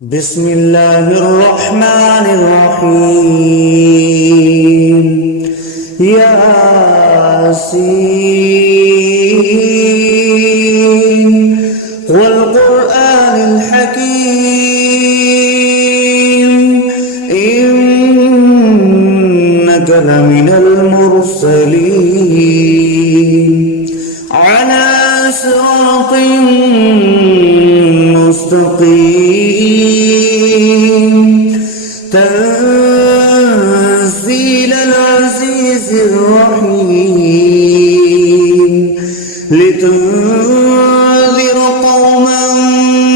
بسم الله الرحمن الرحيم ياسين والقرآن الحكيم إنك لمن المرسلين على صراط مستقيم تنزيل العزيز الرحيم لتنذر قوما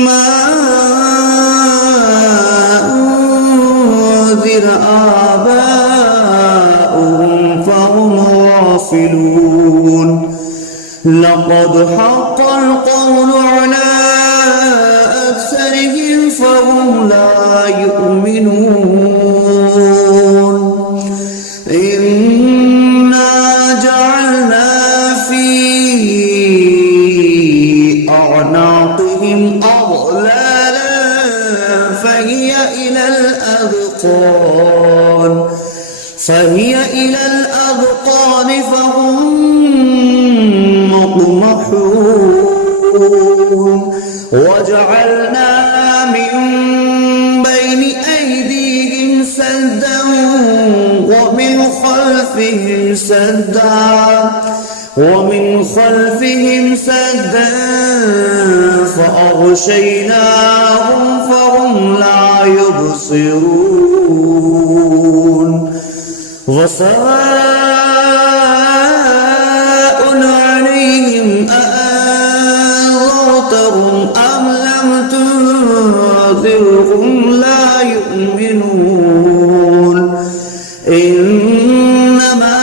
ما أنذر آباؤهم فهم غافلون لقد حق القول على أكثرهم فهم لا يؤمنون إنا جعلنا في أعناقهم أغلالا فهي إلى الأذقان فهم مقمحون وجعلنا من بين أيديهم سدا ومن خلفهم سدا فأغشيناهم فهم لا يبصرون وسواء عليهم أأنذرتهم أم لم تنذرهم لا يؤمنون إنما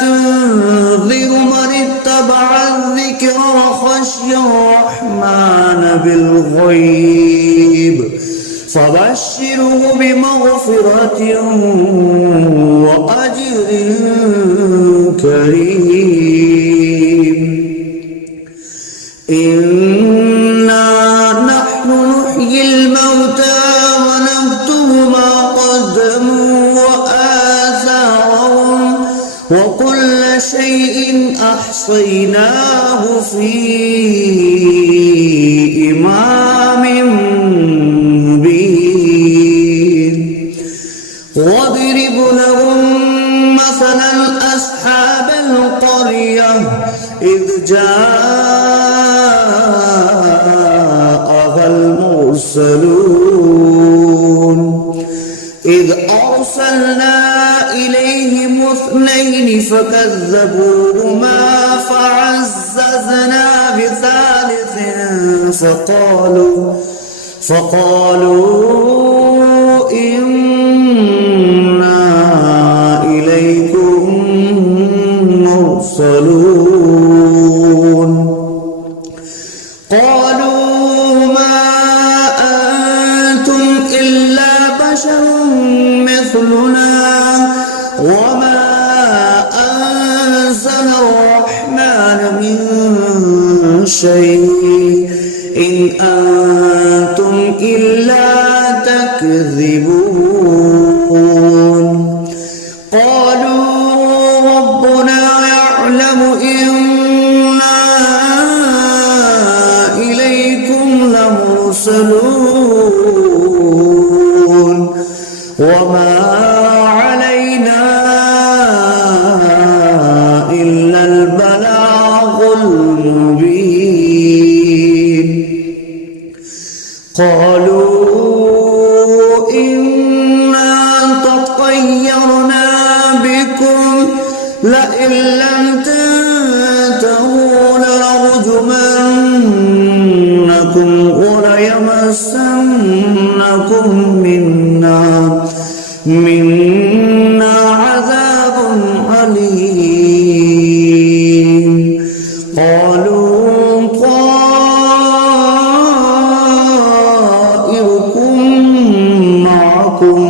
تنذر من اتبع الذكر وخشي الرحمن بالغيب فبشره بمغفرة وأجر كريم إنا نحن نحيي الموتى ونكتب ما قدموا وآثارهم وكل شيء أحصيناه في إمام مبين واضرب لهم مثلا أصحاب القرية إذ جاءها المرسلون إذ أرسلنا إليهم اثنين فكذبوهما فعززنا بثالث فقالوا إنا إليكم مرسلون قالوا ما أنتم إلا بشر مثلنا وما أنزل الرحمن من شيء إن أنتم إلا تكذبون قالوا ربنا يعلم إنا إليكم لمرسلون وما علينا إلا البلاغ المبين قالوا إنا تطيرنا بكم لئن لم تنتهوا لنرجمنكم وليمسنكم منا عذاب أليم قالوا طائركم معكم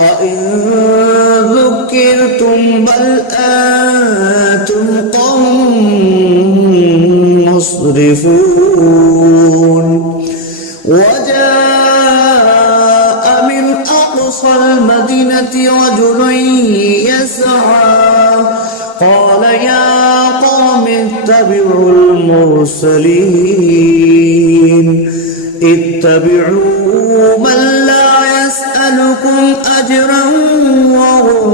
أئن ذكرتم بل أنتم قوم مسرفون وجاء أقصى المدينة رجل يسعى قال يا قوم اتبعوا المرسلين اتبعوا من لا يسألكم أجرا وهم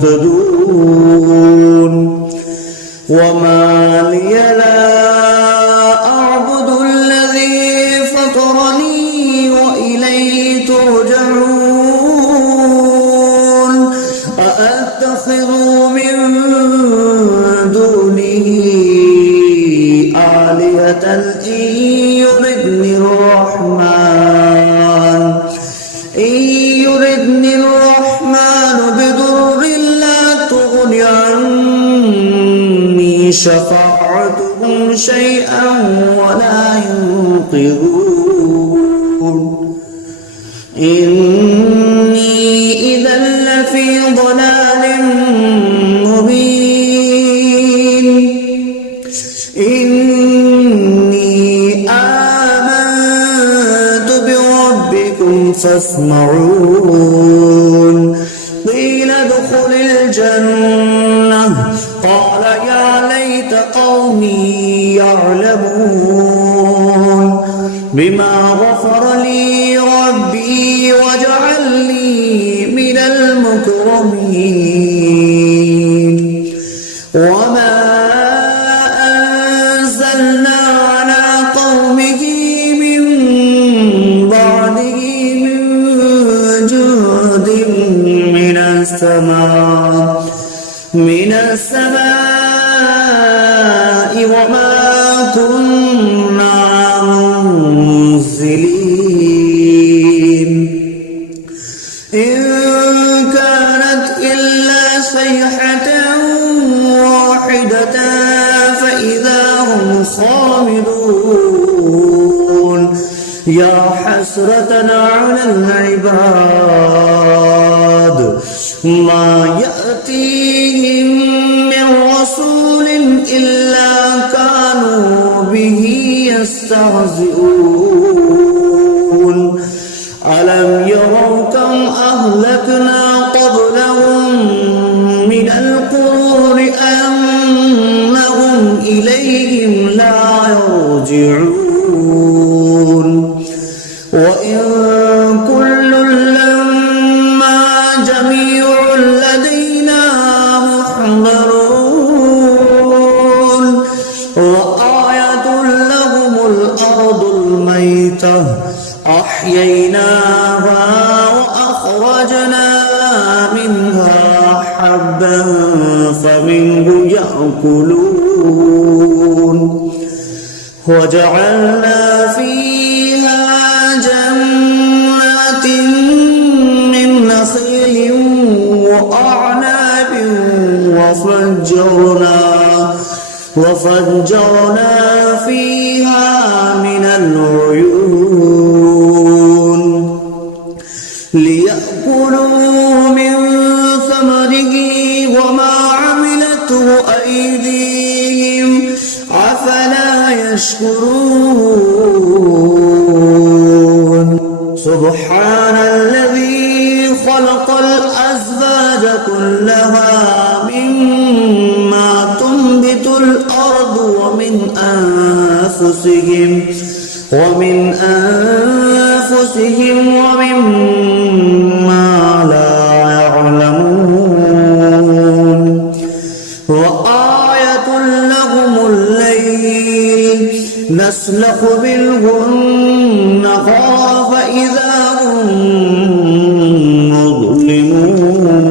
مهتدون وما لي لا أعبد الذي فطرني وإليه ترجعون أأتخذ من دونه آلهة إن يردني الرحمن بضر لا تغن عني شفاعتهم شيئا ولا ينقذون إني إذا لفي ضلال مبين إني آمنت بربكم فاسمعون قيل ادخل الجنة قال يا ليت قومي يعلمون بما غفر لي ربي وجعلني من المكرمين وما أنزلنا على قومه من بعده من جند من السماء وما كنا منزلين إن كانت إلا صيحة واحدة فإذا هم خامدون يا حسرة على العباد ما يأتيهم من رسول إلا كانوا به يستهزئون ألم يروا كم أهلكنا قبلهم من القرون أنهم إليهم لا يرجعون وإن كل لما جميع لدينا محضرون وآية لهم الأرض الميتة أحييناها وأخرجنا منها حبا فمنه يأكلون وجعلنا فيها جنات من نخيل وأعناب وفجرنا فيها من العيون ليأكلوا من ثمره وما عملته أيديهم أفلا يشكرون سبحان الذي خلق الأزواج كلها مما تنبت الأرض ومن أنفسهم ومما لا يعلمون وآية لهم الليل نسلخ منه النهار فإذا هم مظلمون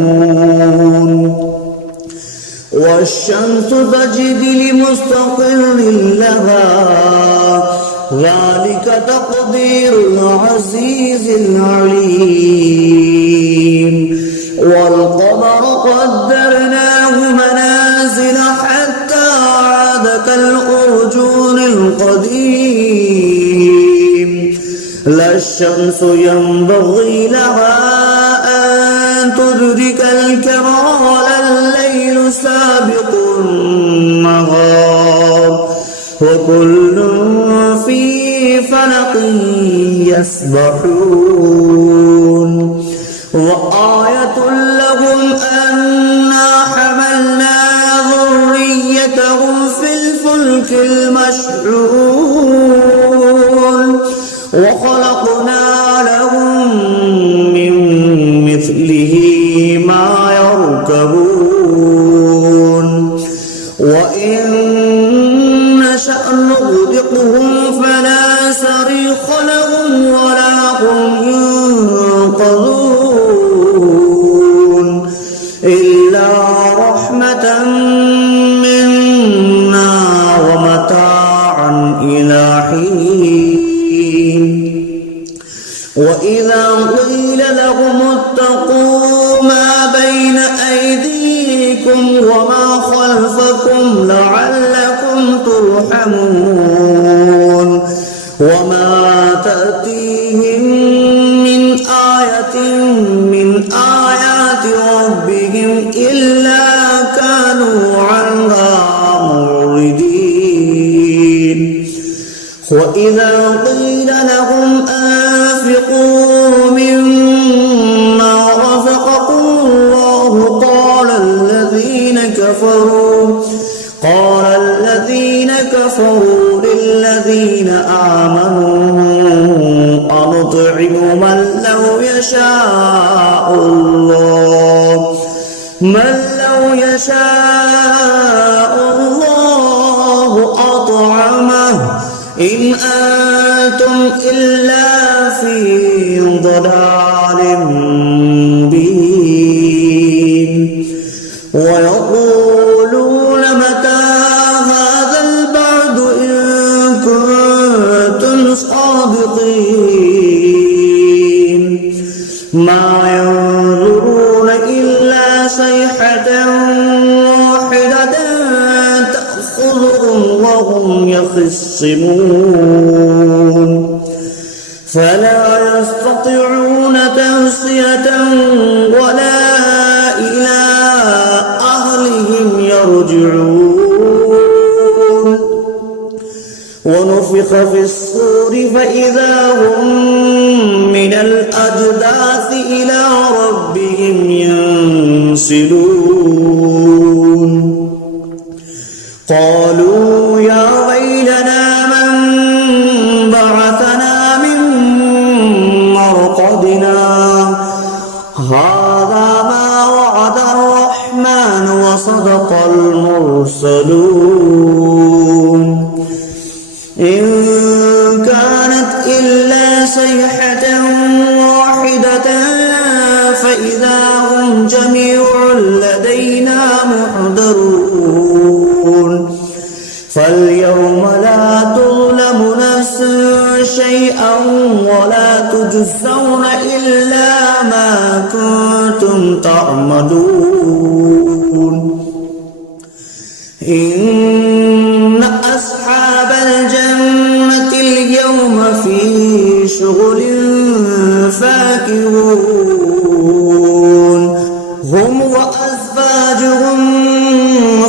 والشمس تجري لمستقر لها ذلك تقدير العزيز العليم والقمر قدرناه منازل حتى عاد كالأرجون القديم لا الشمس ينبغي لها أن تدرك الكمال الليل سابق النهار وكل في فلق يسبحون وخلقنا لهم من مثله ما يركبون وإن نشأ نغرقهم فلا صريخ لهم ولا هم ينقذون إلا رحمة منا ومتاعا إلى حين وإذا قيل لهم اتقوا ما بين أيديكم وما خلفكم لعلكم ترحمون وما تأتيهم من آية من آيات ربهم إلا كانوا عنها معرضين وإذا قيل لهم أنفقوا مما رزقكم الله قال الذين كفروا للذين آمنوا أنطعم من لو يشاء الله أطعمه إن أنتم إلا في ضلال مبين ويقولون متى هذا البعد إن كنتم صادقين ما ينظرون إلا صيحة واحدة تأخذهم وهم يخصمون فلا يستطيعون توصية ولا إلى أهلهم يرجعون ونفخ في الصور فإذا هم من الأجداث إلى ربهم ينسلون قالوا يا ويلنا من بعثنا من مرقدنا هذا ما وعد الرحمن وصدق المرسلون إن كانت إلا صيحة واحدة فإذا هم جميع لدينا محضرون فاليوم لا تظلم نفس شيئا ولا تجزون إلا ما كنتم تعملون إن أصحاب الجنة اليوم في شغل فاكهون هم وأزواجهم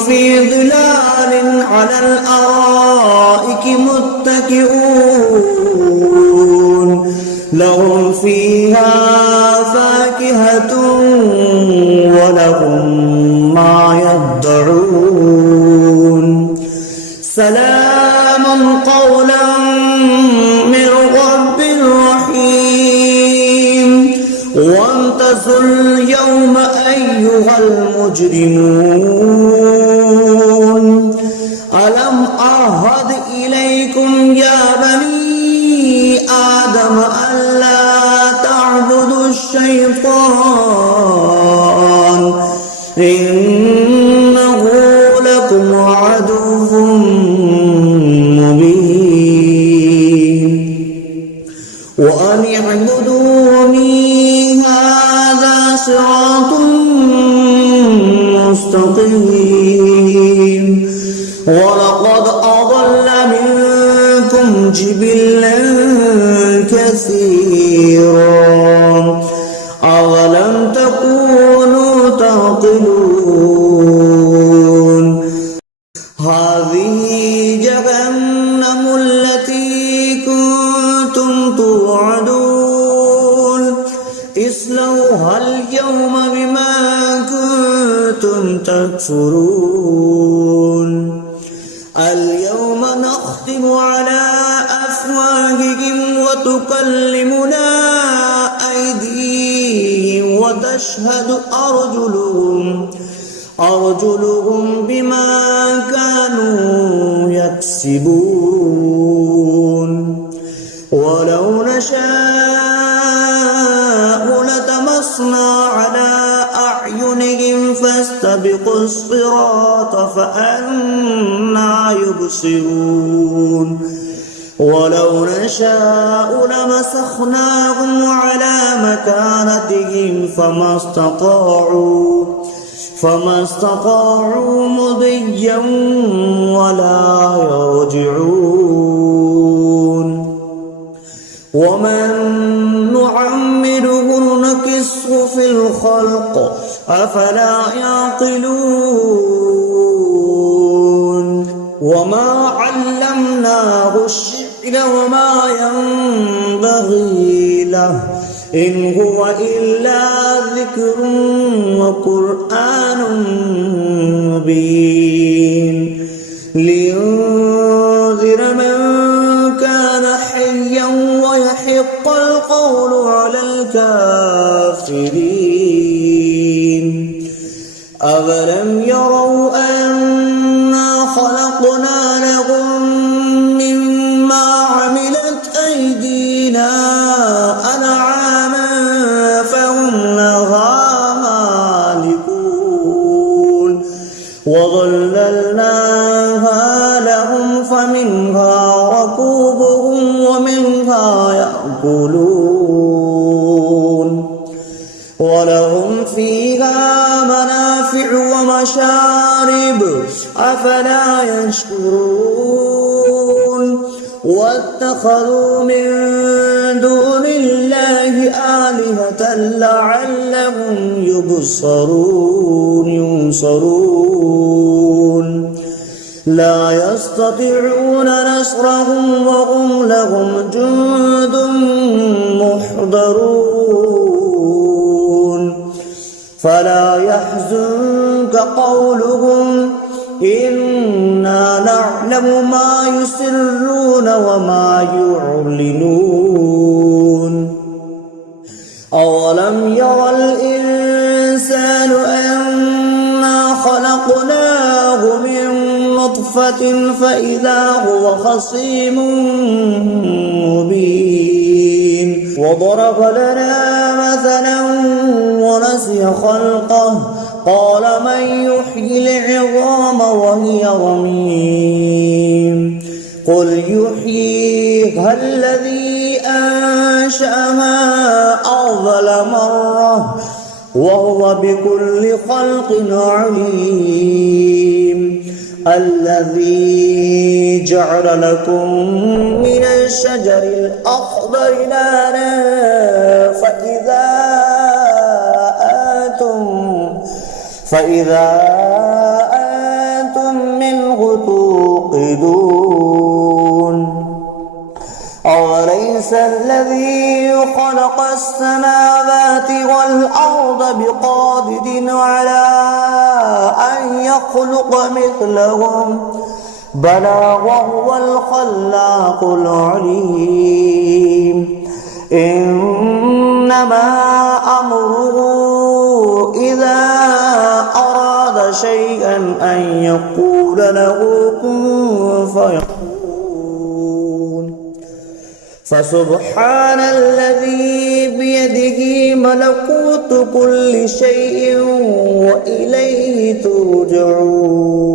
في ظلال على الأرائك متكئون لهم فيها فاكهة ولهم ما يدعون سلام قولا من رب رحيم وامتازوا اليوم أيها المجرمون ألم أعهد إليكم يا بني آدم ألا تعبدوا الشيطان إنه لكم عدو مبين وأن اعبدوني هذا صراط مستقيم ولقد أضل منكم جبلا كثيرا أولم تكونوا تعقلون هذه جهنم التي كنتم توعدون اصلوها اليوم بما كنتم تكفرون اليوم نختم على أفواههم وتكلمنا أيديهم وتشهد أرجلهم بما كانوا يكسبون ولو نشاء لطمسنا على أعينهم فاستبقوا الصراط فأنى يبصرون ولو نشاء لمسخناهم على مكانتهم فما استطاعوا مضيا ولا يرجعون ومن نعمره نكسه في الخلق أفلا يعقلون وما علمناه الشعر وما ينبغي له إن هو إلا ذكر وقرآن مبين لينذر من كان حيا ويحق القول على الكافرين أولم يروا أنا خلقنا لهم مما عملت أيدينا أنعاما فهم لها مالكون وظللناها لهم فمنها ركوبهم ومنها يأكلون ولهم فيها منافع ومشارب أفلا يشكرون واتخذوا من دون الله آلهة لعلهم ينصرون لا يستطيعون نصرهم وهم لهم جند محضرون فلا يحزنك قولهم إنا نعلم ما يسرون وما يعلنون أولم ير الإنسان أنا خلقناه من نطفة فإذا هو خصيم مبين وضرب لنا مثلا ونسي خلقه قال من يحيي العظام وهي رميم قل يحييها الذي أنشأها أول مرة وهو بكل خلق عليم الذي جعل لكم من الشجر الأخضر نارا فإذا أنتم منه توقدون أوليس الذي خلق السماوات والأرض بقادر على أن يخلق مثلهم بلى وهو الخلاق العليم إنما أمره إذا أراد شيئا أن يقول له كن فيكون فسبحان الذي بيده ملكوت كل شيء وإليه ترجعون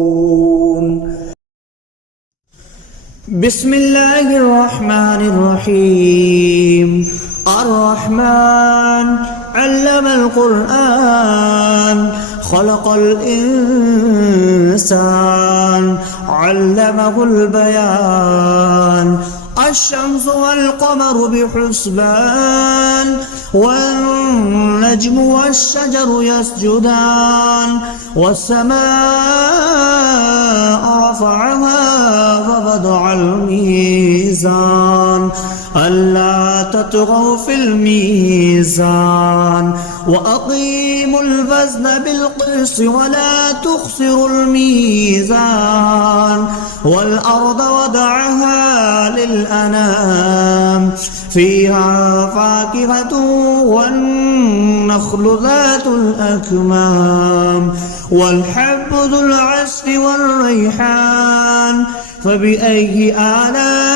بسم الله الرحمن الرحيم الرحمن علم القرآن خلق الإنسان علمه البيان الشمس والقمر بحسبان والنجم والشجر يسجدان والسماء رفعها فوضع الميزان ألا تطغوا في الميزان وأقيموا الوزن بالقسط ولا تخسروا الميزان والأرض وضعها للأنام فيها فاكهة والنخل ذات الأكمام والحب ذو العصف والريحان فبأي آلاء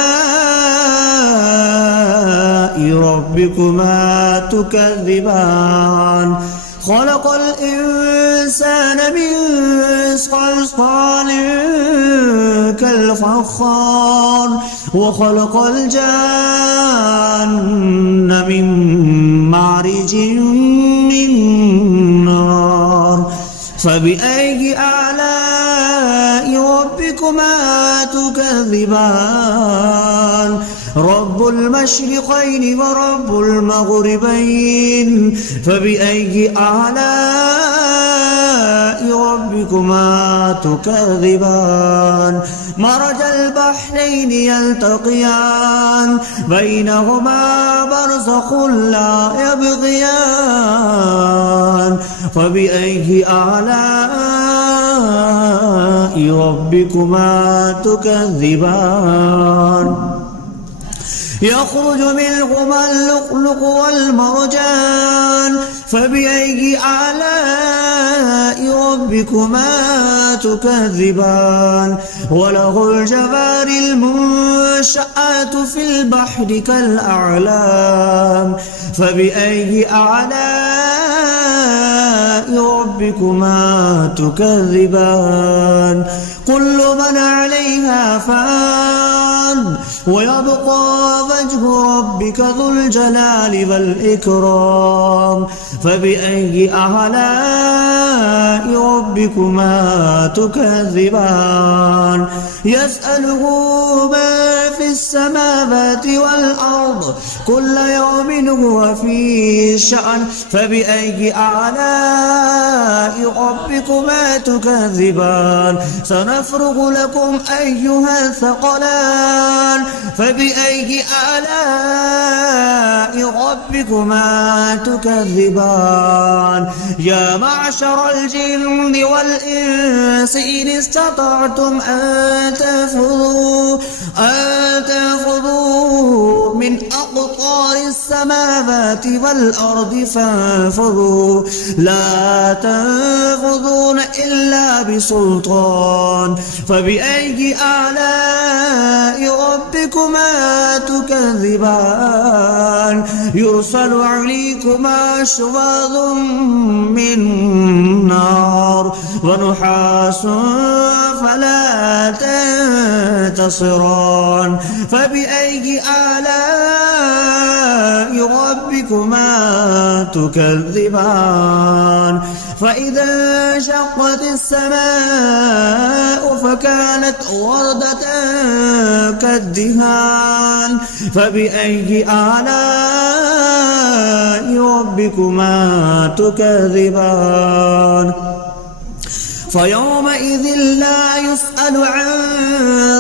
ربكما تكذبان خلق الإنسان من صلصال كالفخار وخلق الجان من مارج من نار فبأي آلاء ربكما تكذبان رب المشرقين ورب المغربين فبأي آلاء ربكما تكذبان مرج البحرين يلتقيان بينهما برزخ لا يبغيان فبأي آلاء ربكما تكذبان يخرج منهما اللؤلؤ والمرجان فبأي آلاء ربكما تكذبان وله الجوار المنشآت في البحر كالأعلام فبأي آلاء ربكما تكذبان كل من عليها فان ويبقى وجه ربك ذو الجلال والإكرام فبأي آلاء ربكما تكذبان يسأله ما في السماوات والأرض كل يوم هو في شأن فبأي آلاء ربكما تكذبان سنفرغ لكم أيها الثقلان فبأي آلاء ربكما تكذبان يا معشر الجن والإنس إن استطعتم أن تنفذوا من أقطار السماوات والأرض فانفذوا لا تنفذون إلا بسلطان فبأي آلاء ربكما تكذبان يرسل عليكما شواظ من نار ونحاس فلا تنتصران فبأي آلاء ربكما تكذبان فإذا انشقت السماء فكانت وردة كالدهان فبأي آلاء ربكما تكذبان فيومئذ لا يسأل عن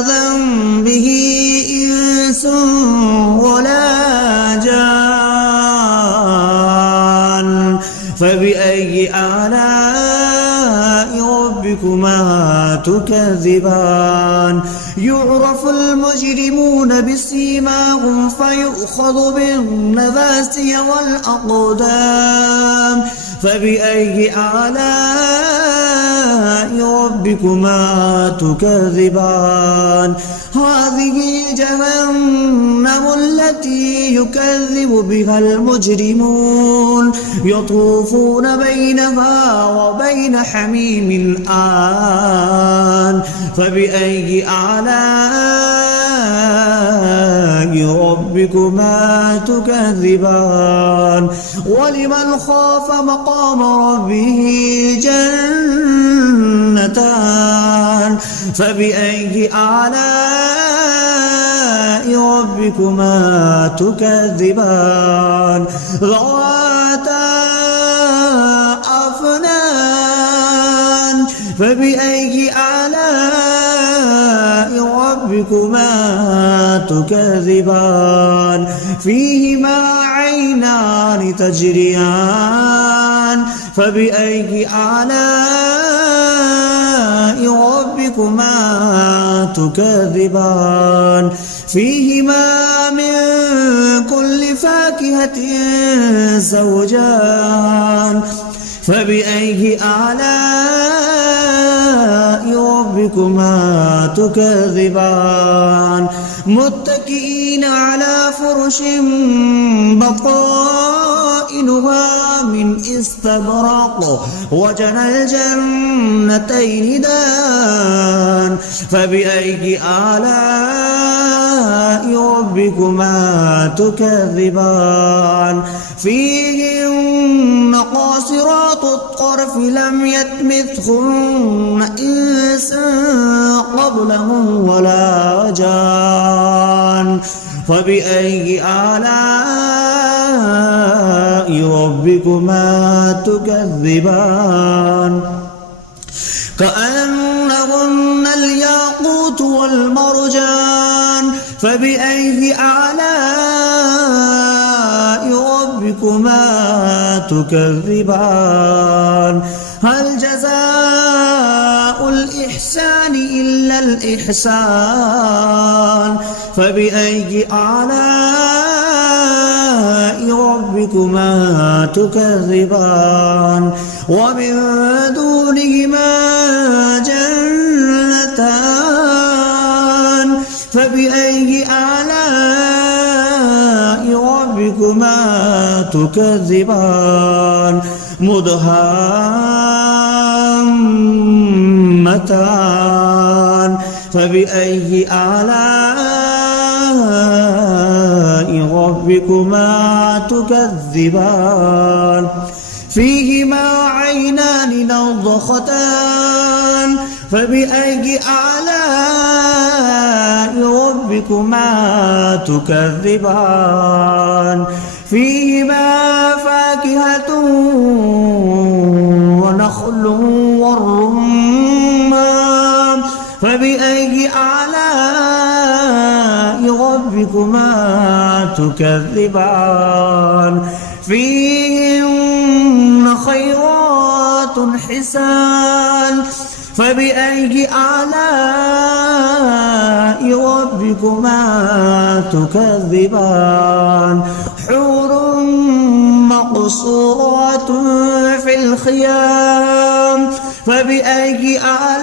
ذنبه إنس ولا جان فبأي آلاء ربكما تكذبان يعرف المجرمون بسيماهم فيؤخذ بالنواسي والأقدام فبأي آلاء ربكما تكذبان هذه جهنم التي يكذب بها المجرمون يطوفون بينها وبين حميم آن فبأي آلاء ربكما تكذبان ولمن خاف مقام ربه جنتان فبأي آلاء ربكما تكذبان ذواتا أفنان فبأي آلاء ربكما تكذبان فيهما عينان تجريان فبأي آلاء ربكما تكذبان فيهما من فبأي آلاء ربكما تكذبان متكئين على فرش بطائنها من استبرق وجنى الجنتين دان فبأي آلاء ربكما تكذبان فيهن قاصرات الطرف لم يطمثهن إنس قبلهم ولا جان فبأي آلاء ربكما تكذبان كأنهن الياقوت والمرجان فبأي آلاء ربكما تكذبان هل جزاء الإحسان إلا الإحسان فبأي آلاء ربكما تكذبان ومن دونهما جنتان فبأي آلاء ربكما تكذبان مدهامتان فبأي آلاء ربكما تكذبان فيهما عينان نضختان فبأي آلاء ربكما تكذبان فيهما فاكهة ونخل والرمان فبأي آلاء ربكما تكذبان فيهن خيرات حسان فبأي آلاء ربكما تكذبان حور مقصورات في الخيام فبأي آلاء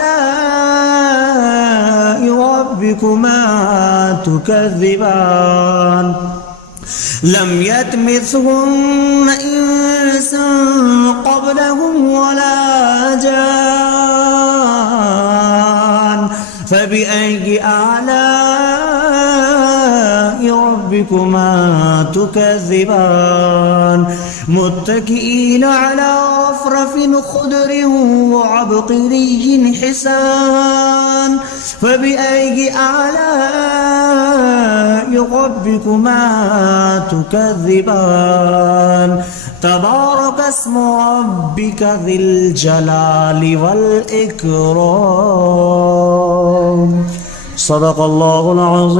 ربكما تكذبان لم يطمثهن إنس قبلهم ولا جان فبأي آلاء ربكما تكذبان متكئين على رفرف خضر وعبقري حسان فبأي آلاء ربكما تكذبان تبارك اسم ربك ذي الجلال والإكرام صدق الله العظيم.